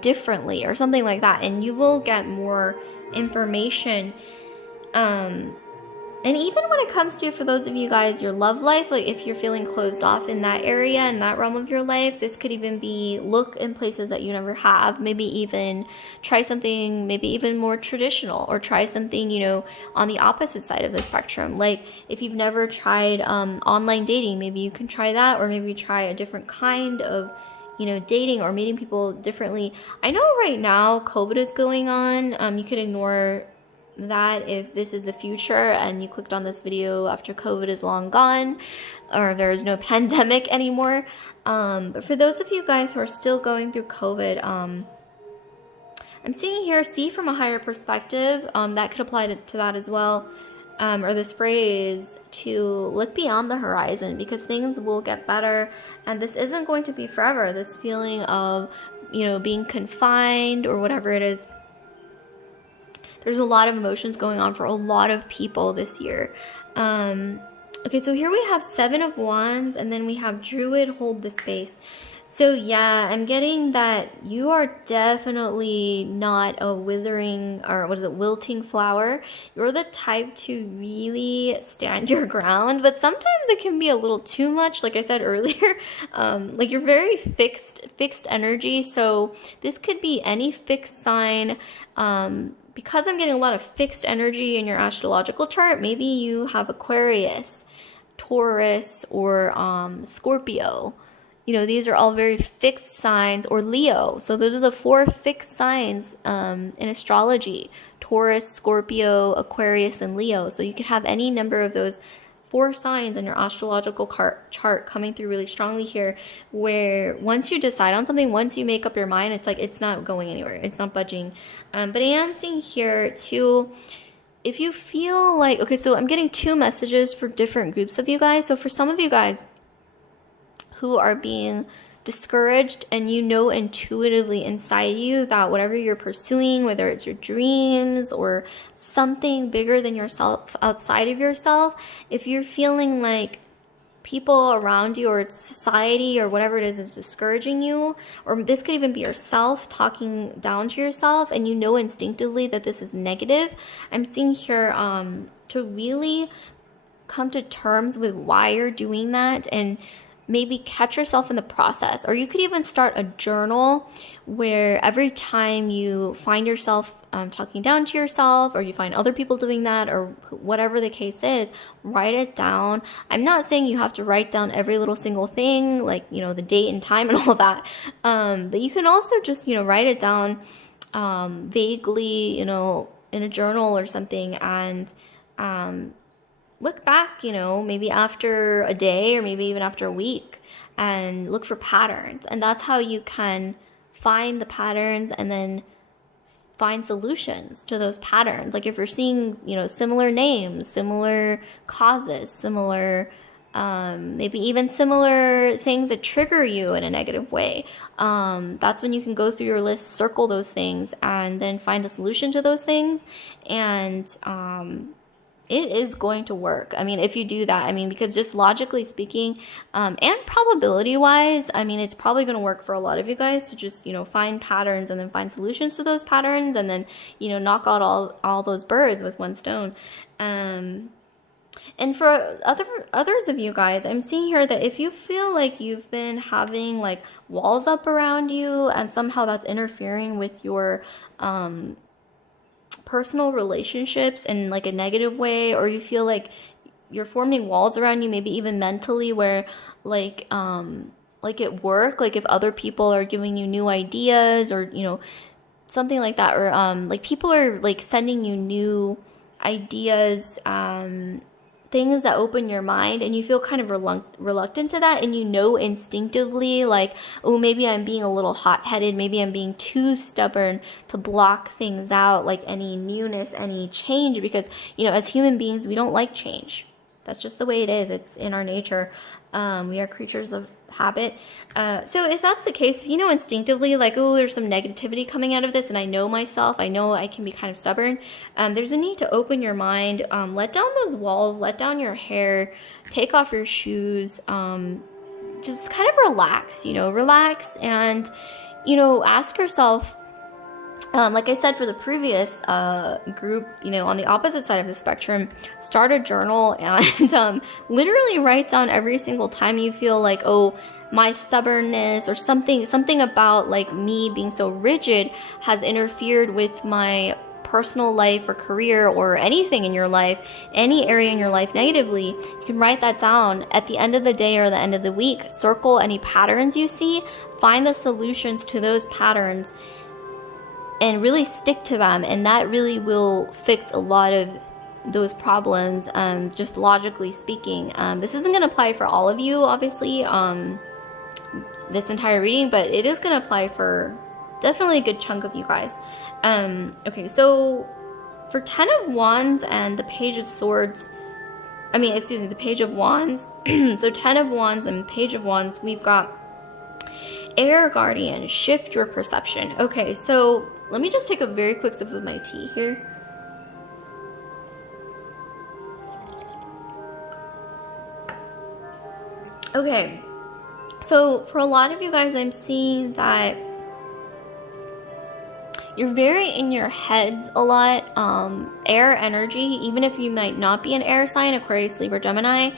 differently or something like that, and you will get more information. And even when it comes to, for those of you guys, your love life, like if you're feeling closed off in that area, in that realm of your life, this could even be look in places that you never have. Maybe even try something, maybe even more traditional, or try something, on the opposite side of the spectrum. Like if you've never tried online dating, maybe you can try that, or maybe try a different kind of dating or meeting people differently. I know right now COVID is going on. You could ignore that if this is the future and you clicked on this video after COVID is long gone, or there is no pandemic anymore. But for those of you guys who are still going through COVID, I'm seeing here, see from a higher perspective. That could apply to that as well. Or this phrase, to look beyond the horizon, because things will get better, and this isn't going to be forever. This feeling of, being confined or whatever it is. There's a lot of emotions going on for a lot of people this year. Okay, so here we have 7 of Wands, and then we have Druid, hold the space. So yeah, I'm getting that you are definitely not a withering, or wilting flower. You're the type to really stand your ground, but sometimes it can be a little too much, like I said earlier. Like you're very fixed energy, so this could be any fixed sign. Because I'm getting a lot of fixed energy in your astrological chart, maybe you have Aquarius, Taurus, or Scorpio. These are all very fixed signs, or Leo. So those are the 4 fixed signs in astrology: Taurus, Scorpio, Aquarius, and Leo. So you could have any number of those 4 signs in your astrological chart coming through really strongly here, where once you decide on something, once you make up your mind, it's like it's not going anywhere, it's not budging. But I am seeing here too, if you feel like, okay, so I'm getting 2 messages for different groups of you guys. So for some of you guys who are being discouraged, and intuitively inside you that whatever you're pursuing, whether it's your dreams or something bigger than yourself, outside of yourself, if you're feeling like people around you or society or whatever it is discouraging you, or this could even be yourself talking down to yourself, and instinctively that this is negative, I'm seeing here to really come to terms with why you're doing that and maybe catch yourself in the process. Or you could even start a journal where every time you find yourself talking down to yourself, or you find other people doing that, or whatever the case is, write it down. I'm not saying you have to write down every little single thing, like, you know, the date and time and all that. But you can also just, you know, write it down vaguely, you know, in a journal or something, and look back, you know, maybe after a day or maybe even after a week, and look for patterns. And that's how you can find the patterns and then find solutions to those patterns. Like if you're seeing, you know, similar names, similar causes, similar, maybe even similar things that trigger you in a negative way, that's when you can go through your list, circle those things, and then find a solution to those things. And it is going to work. I mean, if you do that, I mean, because just logically speaking, and probability wise, I mean, it's probably going to work for a lot of you guys to just, you know, find patterns and then find solutions to those patterns, and then, you know, knock out all those birds with one stone. And for others of you guys, I'm seeing here that if you feel like you've been having like walls up around you and somehow that's interfering with your, personal relationships in like a negative way, or you feel like you're forming walls around you, maybe even mentally, where like at work, like if other people are giving you new ideas, or, you know, something like that, or like people are like sending you new ideas, things that open your mind, and you feel kind of reluctant to that, and you know instinctively, like, oh, maybe I'm being a little hot-headed, maybe I'm being too stubborn to block things out, like any newness, any change, because, you know, as human beings, we don't like change. That's just the way it is. It's in our nature. We are creatures of habit. So if that's the case, if you know instinctively, like, oh, there's some negativity coming out of this, and I know myself, I know I can be kind of stubborn, there's a need to open your mind, let down those walls, let down your hair, take off your shoes, just kind of relax, you know, relax, and, you know, ask yourself, like I said for the previous group, you know, on the opposite side of the spectrum, start a journal and literally write down every single time you feel like, oh, my stubbornness or something about like me being so rigid has interfered with my personal life or career or anything in your life, any area in your life negatively. You can write that down at the end of the day or the end of the week. Circle any patterns you see, find the solutions to those patterns, and really stick to them, and that really will fix a lot of those problems, just logically speaking. This isn't going to apply for all of you, obviously, this entire reading, but it is going to apply for definitely a good chunk of you guys. Okay, so for 10 of Wands and the Page of Swords, the Page of Wands, so 10 of Wands and Page of Wands, we've got Air Guardian, shift your perception. Okay, so let me just take a very quick sip of my tea here. Okay, so for a lot of you guys, I'm seeing that you're very in your heads a lot. Air energy, even if you might not be an air sign, Aquarius, Libra, Gemini,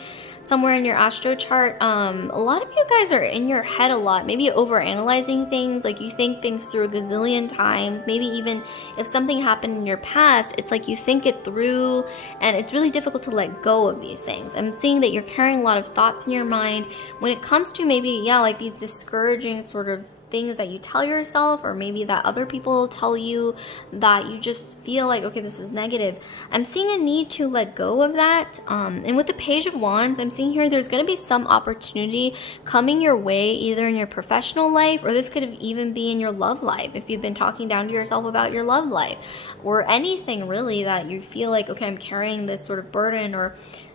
somewhere in your astro chart, a lot of you guys are in your head a lot, maybe overanalyzing things, like you think things through a gazillion times. Maybe even if something happened in your past, it's like you think it through, and it's really difficult to let go of these things. I'm seeing that you're carrying a lot of thoughts in your mind when it comes to maybe, yeah, like these discouraging sort of things that you tell yourself, or maybe that other people tell you, that you just feel like, okay, this is negative. I'm seeing a need to let go of that. And with the Page of Wands, I'm seeing here there's going to be some opportunity coming your way, either in your professional life, or this could even be in your love life, if you've been talking down to yourself about your love life, or anything really that you feel like, okay, I'm carrying this sort of burden, or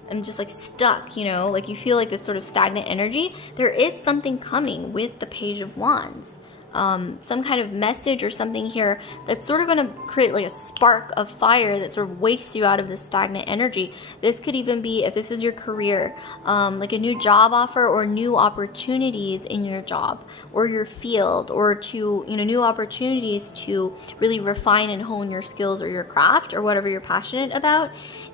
I'm just like stuck, you know, like you feel like this sort of stagnant energy. There is something coming with the Page of Wands. Some kind of message or something here that's sort of going to create like a spark of fire that sort of wakes you out of this stagnant energy. This could even be, if this is your career, like a new job offer, or new opportunities in your job or your field, or to, you know, new opportunities to really refine and hone your skills or your craft or whatever you're passionate about.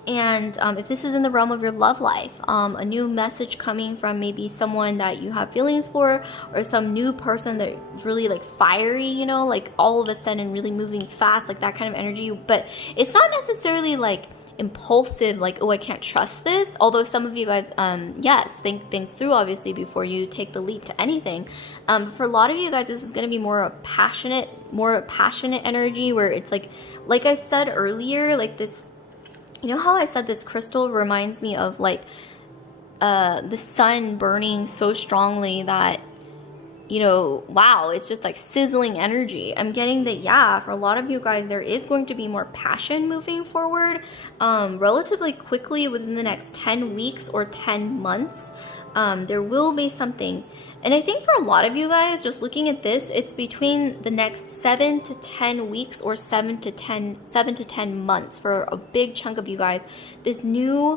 And if this is in the realm of your love life, a new message coming from maybe someone that you have feelings for, or some new person that's really like fiery, you know, like all of a sudden really moving fast, like that kind of energy. But it's not necessarily like impulsive, like, oh, I can't trust this. Although some of you guys, yes, think things through obviously before you take the leap to anything. For a lot of you guys, this is going to be more passionate energy, where it's like I said earlier, like this. You know how I said this crystal reminds me of like the sun burning so strongly that, you know, wow, it's just like sizzling energy. I'm getting that, yeah, for a lot of you guys, there is going to be more passion moving forward relatively quickly within the next 10 weeks or 10 months. There will be something. And I think for a lot of you guys, just looking at this, it's between the next 7 to 10 weeks or 7 to 10 months for a big chunk of you guys. This new